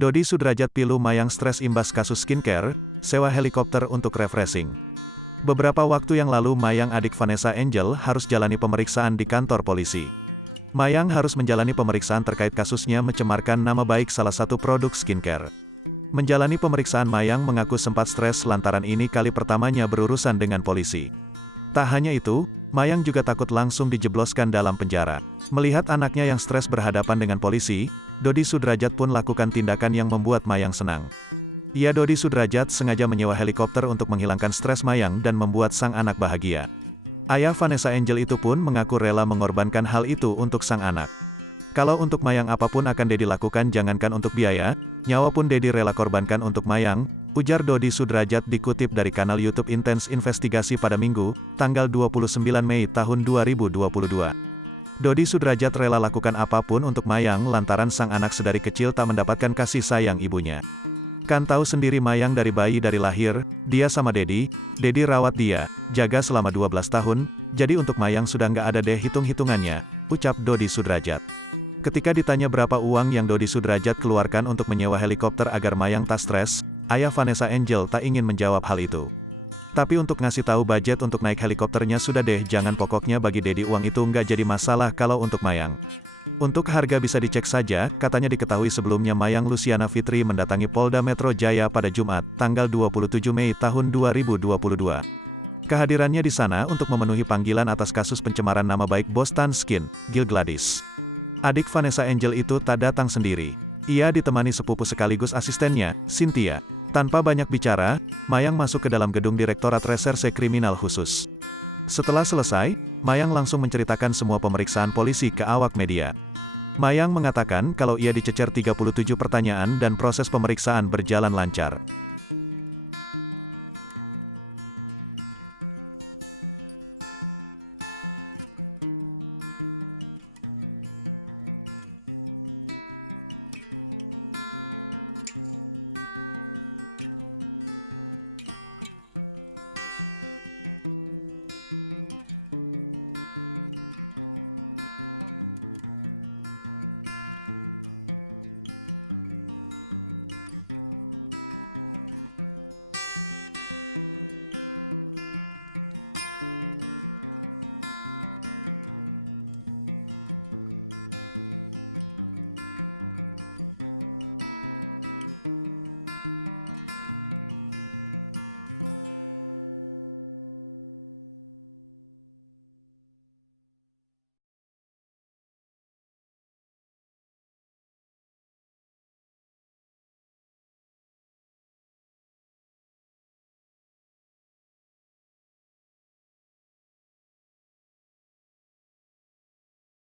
Dodi Sudrajat pilu Mayang stres imbas kasus skincare, sewa helikopter untuk refreshing. Beberapa waktu yang lalu Mayang adik Vanessa Angel harus jalani pemeriksaan di kantor polisi. Mayang harus menjalani pemeriksaan terkait kasusnya mencemarkan nama baik salah satu produk skincare. Menjalani pemeriksaan Mayang mengaku sempat stres lantaran ini kali pertamanya berurusan dengan polisi. Tak hanya itu, Mayang juga takut langsung dijebloskan dalam penjara. Melihat anaknya yang stres berhadapan dengan polisi, Dodi Sudrajat pun lakukan tindakan yang membuat Mayang senang. Dodi Sudrajat sengaja menyewa helikopter untuk menghilangkan stres Mayang dan membuat sang anak bahagia. Ayah Vanessa Angel itu pun mengaku rela mengorbankan hal itu untuk sang anak. Kalau untuk Mayang apapun akan Dedi lakukan, jangankan untuk biaya, nyawa pun Dedi rela korbankan untuk Mayang, ujar Dodi Sudrajat dikutip dari kanal YouTube Intens Investigasi pada Minggu, tanggal 29 Mei tahun 2022. Dodi Sudrajat rela lakukan apapun untuk Mayang lantaran sang anak sedari kecil tak mendapatkan kasih sayang ibunya. Kan tahu sendiri Mayang dari bayi dari lahir, dia sama Dedi rawat dia, jaga selama 12 tahun, jadi untuk Mayang sudah nggak ada deh hitung-hitungannya, ucap Dodi Sudrajat. Ketika ditanya berapa uang yang Dodi Sudrajat keluarkan untuk menyewa helikopter agar Mayang tak stres, ayah Vanessa Angel tak ingin menjawab hal itu. Tapi untuk ngasih tahu budget untuk naik helikopternya sudah deh, jangan, pokoknya bagi Dedi uang itu nggak jadi masalah kalau untuk Mayang. Untuk harga bisa dicek saja, katanya. Diketahui sebelumnya Mayang Luciana Fitri mendatangi Polda Metro Jaya pada Jumat, tanggal 27 Mei tahun 2022. Kehadirannya di sana untuk memenuhi panggilan atas kasus pencemaran nama baik bos Tan Skin, Gil Gladys. Adik Vanessa Angel itu tak datang sendiri. Ia ditemani sepupu sekaligus asistennya, Cynthia. Tanpa banyak bicara, Mayang masuk ke dalam gedung Direktorat Reserse Kriminal Khusus. Setelah selesai, Mayang langsung menceritakan semua pemeriksaan polisi ke awak media. Mayang mengatakan kalau ia dicecer 37 pertanyaan dan proses pemeriksaan berjalan lancar.